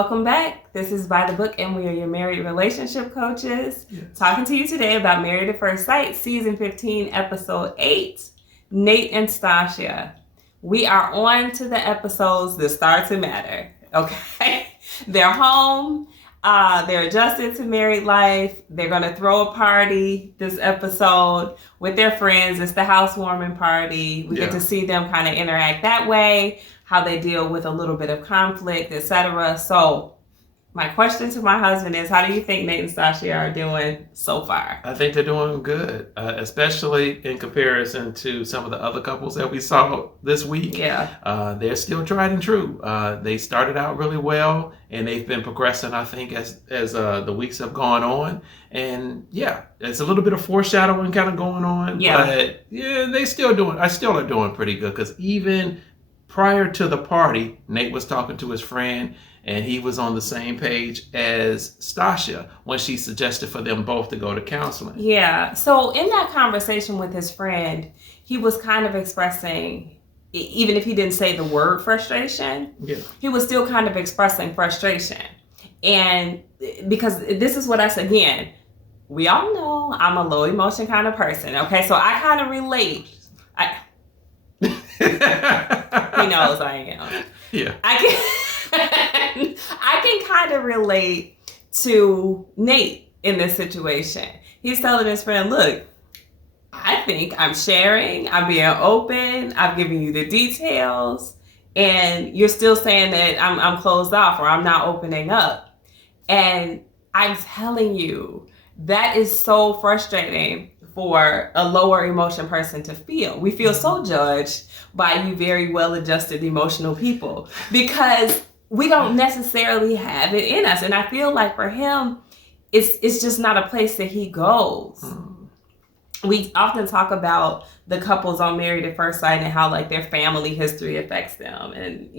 Welcome back. This is By the Book, and we are your married relationship coaches. Yes. Talking to you today about Married at First Sight, Season 15, Episode 8, Nate and Stacia. We are on to the episodes that start to matter, okay? They're home. They're adjusted to married life. They're going to throw a party this episode with their friends. It's the housewarming party. We get to see them kind of interact that way, how they deal with a little bit of conflict, etc. So my question to my husband is, how do you think Nate and Stacia are doing so far? I think they're doing good, especially in comparison to some of the other couples that we saw this week. Yeah. They're still tried and true. They started out really well, and they've been progressing, I think, as the weeks have gone on. And yeah, it's a little bit of foreshadowing kind of going on. Yeah. But yeah, I still are doing pretty good, because even prior to the party, Nate was talking to his friend, and he was on the same page as Stacia when she suggested for them both to go to counseling. Yeah. So in that conversation with his friend, he was kind of expressing, even if he didn't say the word frustration, he was still kind of expressing frustration. And because this is what I said, again, we all know I'm a low emotion kind of person. Okay. So I kind of relate. He knows I am. Yeah. I can kind of relate to Nate in this situation. He's telling his friend, look, I think I'm sharing, I'm being open, I've given you the details, and you're still saying that I'm closed off or I'm not opening up. And I'm telling you, that is so frustrating for a lower emotion person to feel. We feel so judged by you very well-adjusted emotional people because we don't necessarily have it in us. And I feel like for him, it's just not a place that he goes. We often talk about the couples on Married at First Sight and how like their family history affects them. And,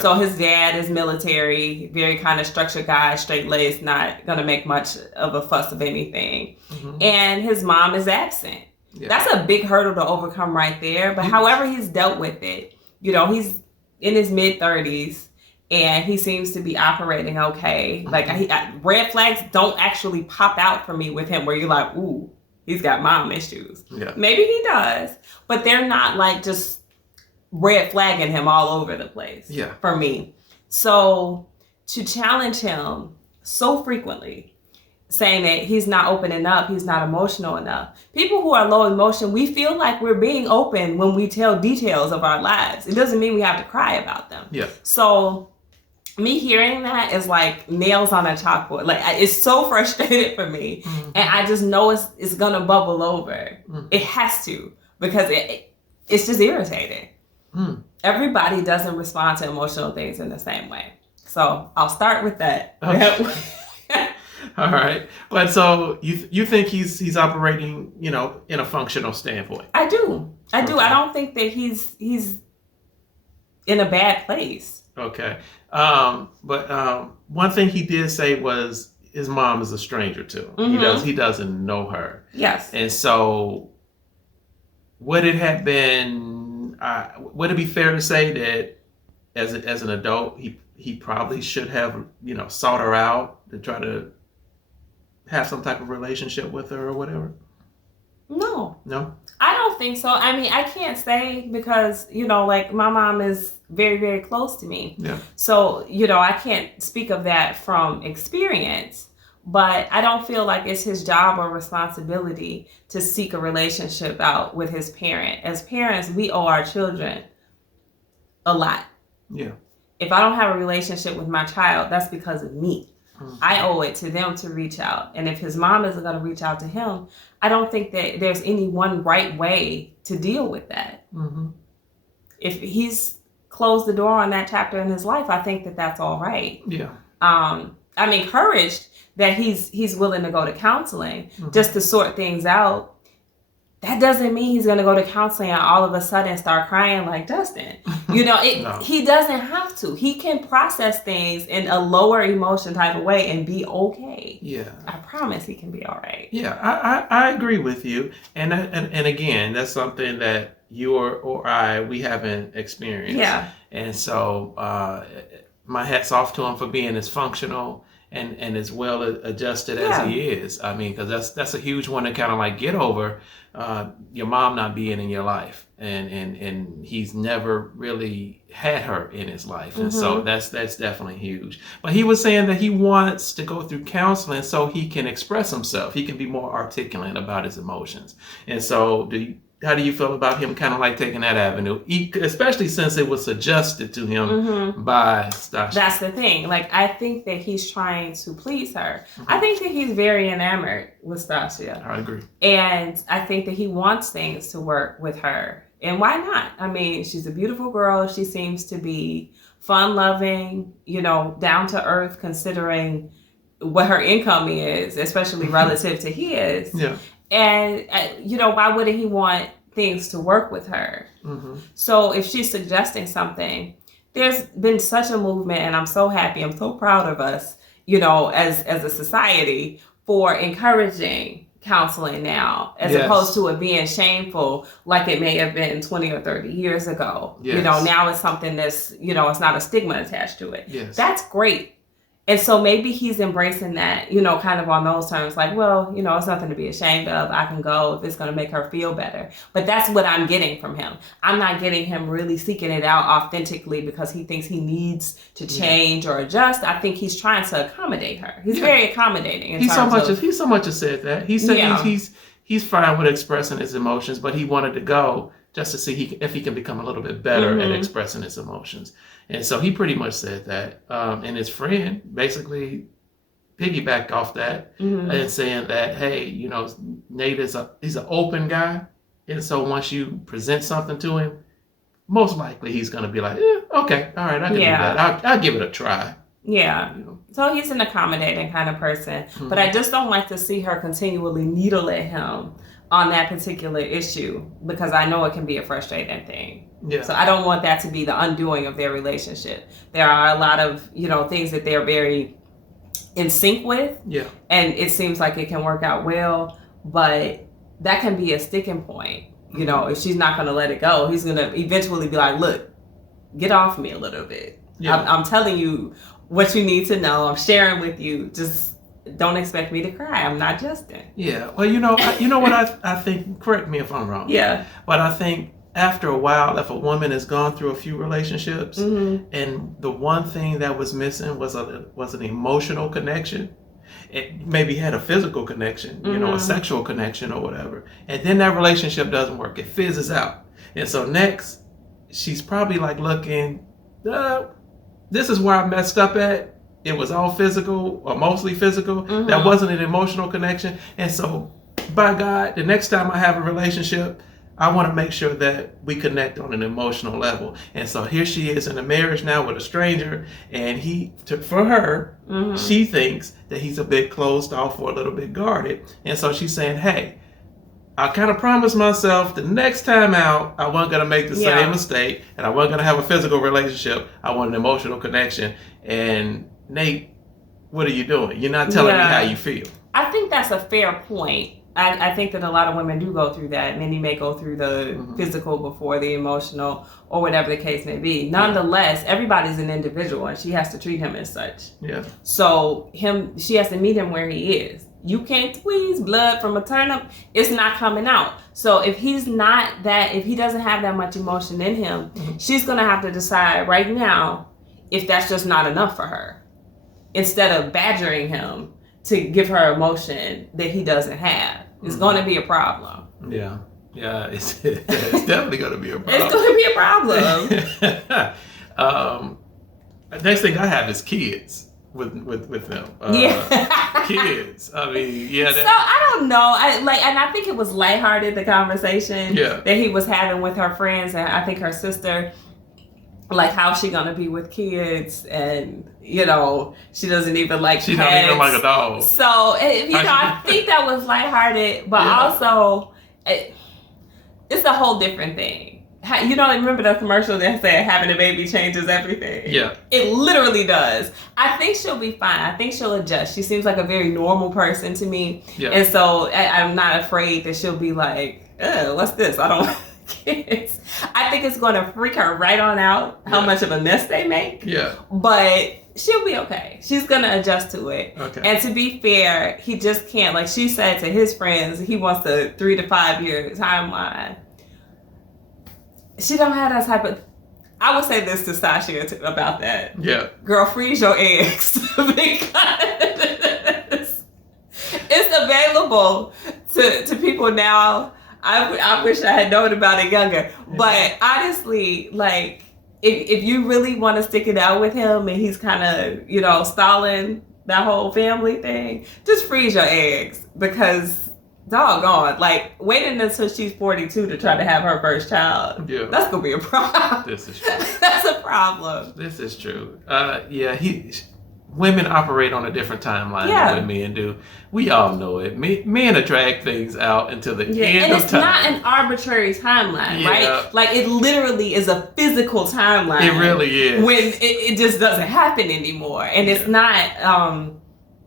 so his dad is military, very kind of structured guy, straight-laced, not going to make much of a fuss of anything. Mm-hmm. And his mom is absent. Yeah. That's a big hurdle to overcome right there. But however he's dealt with it, he's in his mid-30s and he seems to be operating okay. Like red flags don't actually pop out for me with him where you're like, ooh, he's got mom issues. Yeah. Maybe he does, but they're not like just red flagging him all over the place for me. So to challenge him so frequently, saying that he's not opening up, he's not emotional enough. People who are low emotion, we feel like we're being open when we tell details of our lives. It doesn't mean we have to cry about them. Yeah. So me hearing that is like nails on a chalkboard. Like it's so frustrated for me, and I just know it's gonna bubble over. It has to, because it's just irritating. Everybody doesn't respond to emotional things in the same way. So I'll start with that. Okay. All right. But so you think he's operating, in a functional standpoint? I do. I don't think that he's in a bad place. Okay. But one thing he did say was his mom is a stranger to him. Mm-hmm. He doesn't know her. Yes. And so would it have been would it be fair to say that as an adult he probably should have, sought her out to try to have some type of relationship with her or whatever? No. I don't think so. I mean, I can't say because, like my mom is very, very close to me. Yeah. So, I can't speak of that from experience, but I don't feel like it's his job or responsibility to seek a relationship out with his parent. As parents, we owe our children a lot. Yeah. If I don't have a relationship with my child, that's because of me. Mm-hmm. I owe it to them to reach out. And if his mom isn't going to reach out to him, I don't think that there's any one right way to deal with that. Mm-hmm. If he's closed the door on that chapter in his life, I think that that's all right. Yeah. I'm encouraged that he's willing to go to counseling just to sort things out. That doesn't mean he's going to go to counseling and all of a sudden start crying like Justin. No. He doesn't have to. He can process things in a lower emotion type of way and be okay. Yeah. I promise he can be all right. Yeah, I agree with you. And again, that's something that you or I, we haven't experienced. Yeah. And so my hat's off to him for being as functional and as well adjusted Yeah. as he is. I mean, because that's a huge one to kind of like get over, your mom not being in your life, and he's never really had her in his life, and so that's definitely huge. But he was saying that he wants to go through counseling so he can express himself. He can be more articulate about his emotions. And so, how do you feel about him kind of like taking that avenue, especially since it was suggested to him by Stacia? That's the thing. Like, I think that he's trying to please her. I think that he's very enamored with Stacia. I agree. And I think that he wants things to work with her. And why not? I mean, she's a beautiful girl. She seems to be fun-loving, down to earth, considering what her income is, especially relative to his. Yeah. And, why wouldn't he want things to work with her? So if she's suggesting something, there's been such a movement, and I'm so happy, I'm so proud of us, as a society, for encouraging counseling now, as opposed to it being shameful like it may have been 20 or 30 years ago. Yes. Now it's something that's, it's not a stigma attached to it. Yes. That's great. And so maybe he's embracing that, kind of on those terms, like, well, it's nothing to be ashamed of. I can go if it's going to make her feel better. But that's what I'm getting from him. I'm not getting him really seeking it out authentically because he thinks he needs to change or adjust. I think he's trying to accommodate her. He's very accommodating. He so much as said that. He said he's fine with expressing his emotions, but he wanted to go just to see if he can become a little bit better at expressing his emotions. And so he pretty much said that. And his friend basically piggybacked off that and saying that, hey, Nate he's an open guy. And so once you present something to him, most likely he's going to be like, okay, all right, I can do that. I'll give it a try. Yeah. So he's an accommodating kind of person. But I just don't like to see her continually needle at him on that particular issue, because I know it can be a frustrating thing. Yeah. So I don't want that to be the undoing of their relationship. There are a lot of, things that they're very in sync with. Yeah. And it seems like it can work out well, but that can be a sticking point. If she's not going to let it go, he's going to eventually be like, look, get off me a little bit. Yeah. I'm telling you what you need to know. I'm sharing with you. Just don't expect me to cry. I'm not Justin. Yeah. Well, what I think, correct me if I'm wrong. Yeah. But I think after a while, if a woman has gone through a few relationships and the one thing that was missing was an emotional connection, it maybe had a physical connection, a sexual connection or whatever, and then that relationship doesn't work. It fizzes out. And so next, she's probably like looking, this is where I messed up at. It was all physical or mostly physical. That wasn't an emotional connection. And so, by God, the next time I have a relationship, I want to make sure that we connect on an emotional level. And so here she is in a marriage now with a stranger, and for her, she thinks that he's a bit closed off or a little bit guarded. And so she's saying, hey, I kind of promised myself the next time out, I wasn't going to make the same mistake, and I wasn't going to have a physical relationship. I want an emotional connection. And Nate, what are you doing? You're not telling me how you feel. I think that's a fair point. I think that a lot of women do go through that. Many may go through the physical before the emotional, or whatever the case may be. Nonetheless, everybody's an individual, and she has to treat him as such. Yeah. So she has to meet him where he is. You can't squeeze blood from a turnip. It's not coming out. So if he doesn't have that much emotion in him, she's going to have to decide right now if that's just not enough for her, instead of badgering him to give her emotion that he doesn't have. It's going to be a problem. Yeah. Yeah, it's definitely going to be a problem. It's going to be a problem. Next thing I have is kids with them. Kids. I mean, yeah. So I don't know. And I think it was lighthearted, the conversation that he was having with her friends, and I think her sister. Like, how's she gonna be with kids? And she doesn't even like she pets. don't even like a dog. So I think that was lighthearted, but also it's a whole different thing. Remember the commercial that said having a baby changes everything? Yeah, it literally does. I think she'll be fine. I think she'll adjust. She seems like a very normal person to me, and so I'm not afraid that she'll be like, what's this? I don't. kids, I think it's going to freak her right on out how much of a mess they make. Yeah. But she'll be okay. She's going to adjust to it. Okay. And to be fair, he just can't, like she said to his friends, he wants the 3 to 5 year timeline. She don't have that type of... I would say this to Stacia about that. Yeah. Girl, freeze your eggs because it's available to people now. I wish I had known about it younger. But honestly, like, if you really want to stick it out with him and he's kind of, you know, stalling that whole family thing, just freeze your eggs because, doggone, like, waiting until she's 42 to try to have her first child, that's going to be a problem. This is true. That's a problem. This is true. Women operate on a different timeline than what men do. We all know it. Men drag things out until the end of time. And it's not an arbitrary timeline, right? Like, it literally is a physical timeline. It really is. When it just doesn't happen anymore. And it's not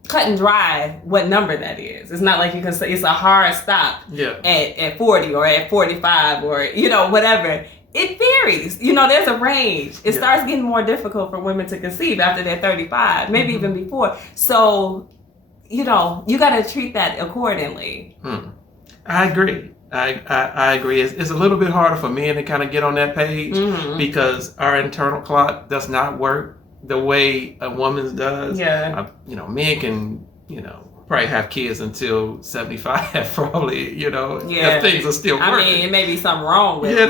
cut and dry what number that is. It's not like you can say it's a hard stop at 40 or at 45 or, you know, whatever. It varies. You know, there's a range. It starts getting more difficult for women to conceive after they're 35, maybe even before. So, you know, you got to treat that accordingly. I agree. I agree. It's a little bit harder for men to kind of get on that page because our internal clock does not work the way a woman's does. Yeah. You know, men can, you know, probably have kids until 75, probably, you know, if things are still working. I mean, it may be something wrong with it.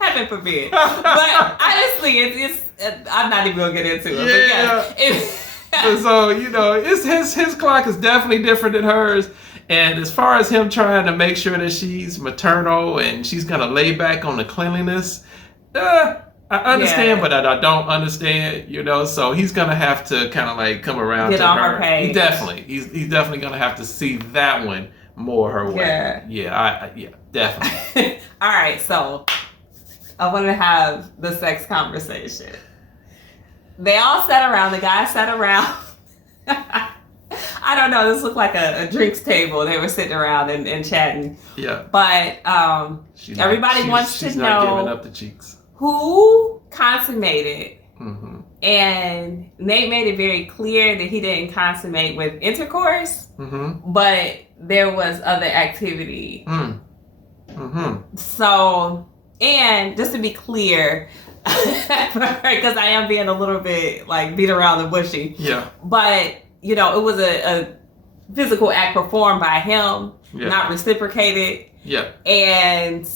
Heaven forbid. But honestly, it's I'm not even going to get into it. But so, you know, his clock is definitely different than hers. And as far as him trying to make sure that she's maternal and she's going to lay back on the cleanliness, I understand, but I don't understand, you know, so he's going to have to kind of like come around get to on her. her page. He's definitely going to have to see that one more her way. Yeah, definitely. All right, so I want to have the sex conversation. They all sat around, the guys sat around. I don't know, this looked like a drinks table. They were sitting around and chatting. Yeah. But everybody wants to know. She's not giving up the cheeks. Who consummated? And Nate made it very clear that he didn't consummate with intercourse, but there was other activity. So, and just to be clear, because I am being a little bit like beat around the bushy. Yeah. But, you know, it was a physical act performed by him, not reciprocated. Yeah. And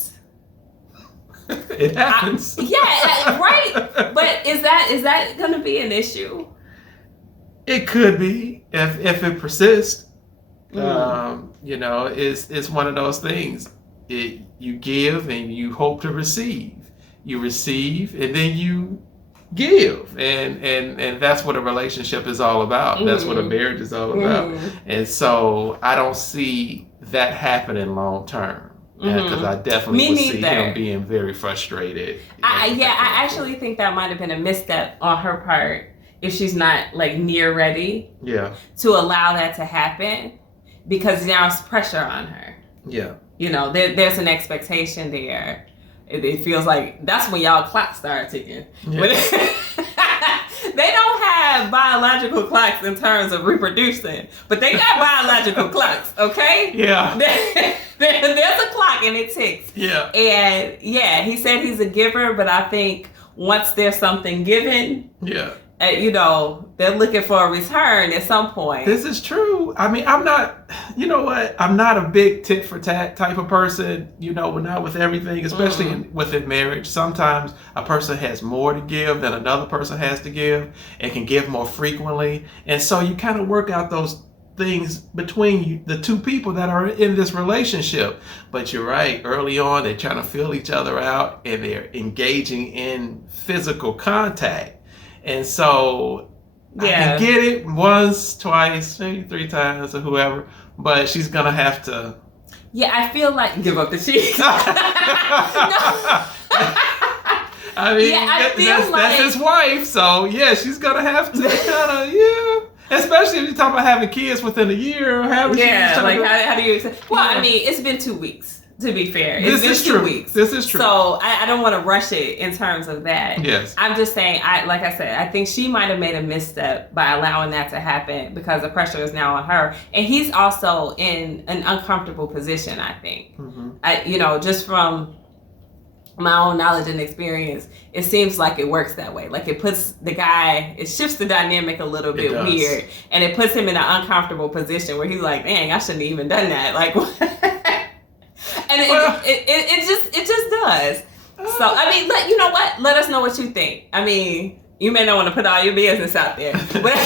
it happens. Right. But is that going to be an issue? It could be if it persists. You know, it's one of those things. You give and you hope to receive. You receive and then you give, and that's what a relationship is all about. That's what a marriage is all about. And so I don't see that happening long term. Because I definitely would see him being very frustrated. I actually think that might have been a misstep on her part if she's not like near ready. To allow that to happen, because now it's pressure on her. You know, there's an expectation there. It feels like that's when y'all clocks start ticking. They don't have biological clocks in terms of reproducing, but they got biological clocks, okay? There's a clock and it ticks. And he said he's a giver, but I think once there's something given, you know, they're looking for a return at some point. This is true. I mean, I'm not a big tit for tat type of person, you know, not with everything, especially within marriage. Sometimes a person has more to give than another person has to give and can give more frequently. And so you kind of work out those things between the two people that are in this relationship. But you're right, early on, they're trying to feel each other out and they're engaging in physical contact. And so I can get it once, twice, maybe 3 times or whoever, but she's going to have to. Yeah, I feel like give up the cheeks. I mean, that's his wife. So, she's going to have to kind of, Especially if you're talking about having kids within a year. Or having Yeah, like how do you? Well, I mean, it's been 2 weeks. To be fair, it's been 2 weeks. This is true. So I don't want to rush it in terms of that. Yes. I'm just saying, like I said, I think she might have made a misstep by allowing that to happen because the pressure is now on her, and he's also in an uncomfortable position. I think, just from my own knowledge and experience, it seems like it works that way. Like it puts it shifts the dynamic a little bit weird, and it puts him in an uncomfortable position where he's like, dang, I shouldn't have even done that. Like. And it just does. So I mean, you know what? Let us know what you think. I mean, you may not want to put all your business out there, but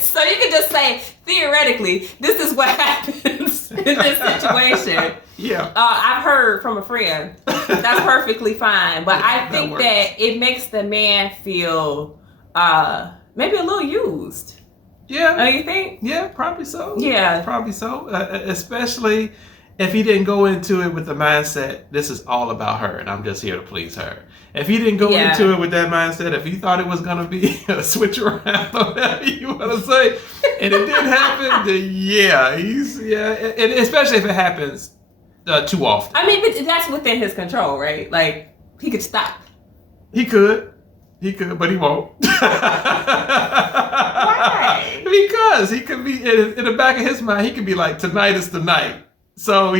so you can just say theoretically, this is what happens in this situation. Yeah. I've heard from a friend. That's perfectly fine, but I think that it makes the man feel maybe a little used. Yeah. Don't you think? Yeah, probably so. Yeah, probably so. Especially. If he didn't go into it with the mindset, this is all about her and I'm just here to please her. If he didn't go into it with that mindset, if he thought it was going to be a switch around or whatever you want to say, and it didn't happen, then and especially if it happens too often. I mean, but that's within his control, right? Like, he could stop. He could, but he won't. Why? Because he could be, in the back of his mind, he could be like, tonight is the night. So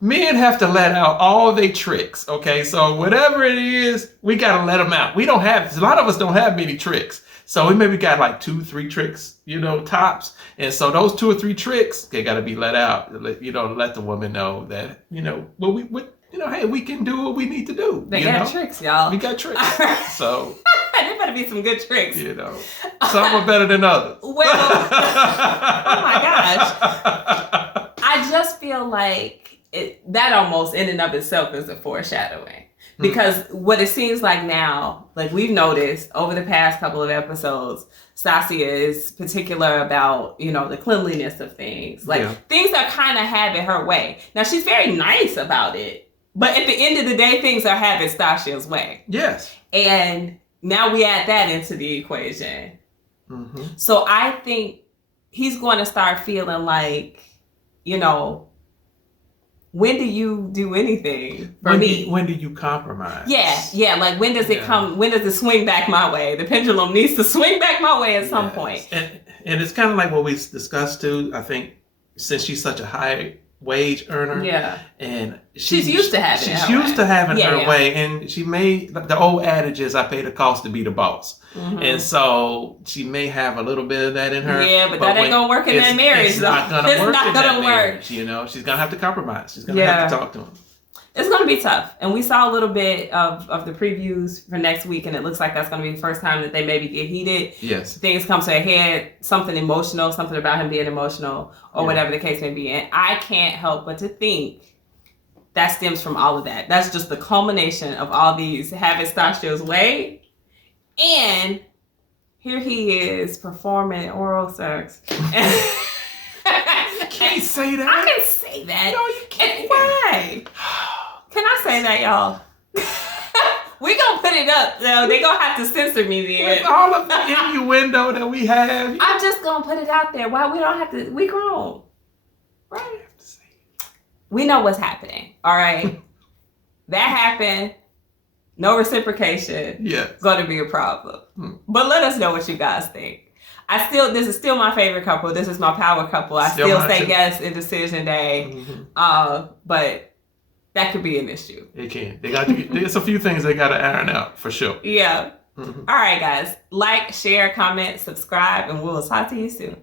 men have to let out all their tricks, okay? So whatever it is, we got to let them out. A lot of us don't have many tricks. So we maybe got like 2-3 tricks, tops. And so those 2 or 3 tricks, they got to be let out, let the woman know that, hey, we can do what we need to do. They got tricks, y'all. We got tricks. So. There better be some good tricks. Some are better than others. Well, oh my gosh. I just feel like that almost in and of itself is a foreshadowing. Because what it seems like now, like we've noticed over the past couple of episodes, Stacia is particular about, the cleanliness of things. Like things are kind of having her way. Now she's very nice about it. But at the end of the day, things are having Stacia's way. Yes. And now we add that into the equation. Mm-hmm. So I think he's going to start feeling like, when do you do anything for me? When do you compromise? Yeah. Like when does it come? When does it swing back my way? The pendulum needs to swing back my way at some point. And it's kind of like what we discussed too. I think since she's such a high wage earner, and she's used to having her way, and she may, the old adage is, I pay the cost to be the boss. Mm-hmm. And so she may have a little bit of that in her. Yeah, but that ain't gonna work in that marriage. It's not gonna work in that marriage. She's gonna have to compromise. She's gonna have to talk to him. It's going to be tough. And we saw a little bit of the previews for next week, and it looks like that's going to be the first time that they maybe get heated. Yes. Things come to a head, something emotional, something about him being emotional, or whatever the case may be. And I can't help but to think that stems from all of that. That's just the culmination of all these having Stacia's way. And here he is performing oral sex. Can't say that. I can say that. No, you can't. And why? Can I say that, y'all? We gonna put it up, though. They gonna have to censor me then. With all of the innuendo that we have. I'm just gonna put it out there. Why we don't have to? We grown, right? We know what's happening. All right, that happened. No reciprocation. Yes, gonna be a problem. But let us know what you guys think. This is still my favorite couple. This is my power couple. I still say yes in decision day. Mm-hmm. But that could be an issue. It can. There's a few things they got to iron out for sure. Yeah. Mm-hmm. All right, guys. Like, share, comment, subscribe, and we'll talk to you soon.